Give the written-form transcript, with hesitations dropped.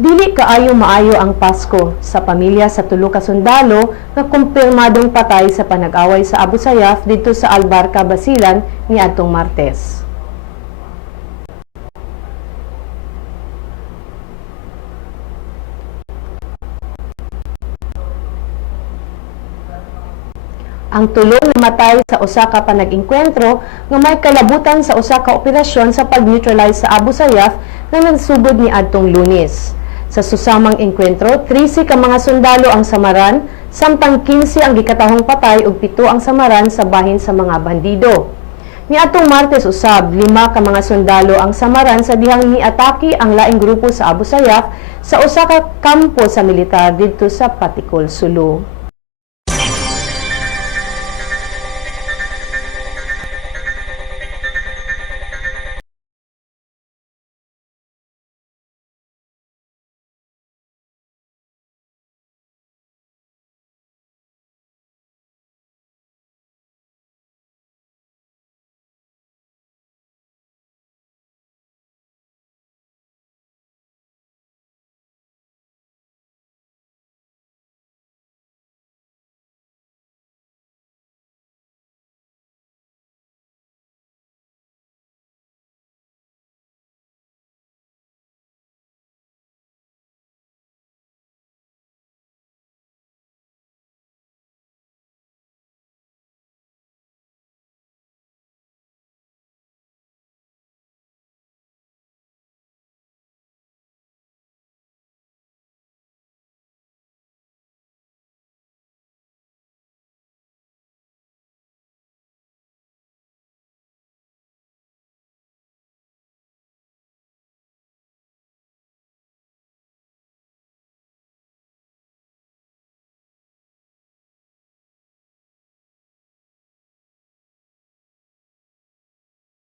Dili kaayo maayo ang Pasko sa pamilya sa tulo ka sundalo nga kumpirmadong patay sa panag-away sa Abu Sayyaf didto sa Albarca, Basilan niadtong Martes. Ang tulo namatay sa usa ka panag-engkwentro nga may kalabutan sa usa ka operasyon sa pag-neutralize sa Abu Sayyaf nga nagsugod niadtong Lunes. Sa susamang engkwentro, 13 ka mga sundalo ang samaran, samtang 15 ang gikatahong patay ug 7 ang samaran sa bahin sa mga bandido. Niadtong Martes usab, 5 ka mga sundalo ang samaran sa dihang niatake ang laing grupo sa Abu Sayyaf sa usa ka kampo sa militar didto sa Patikol, Sulu.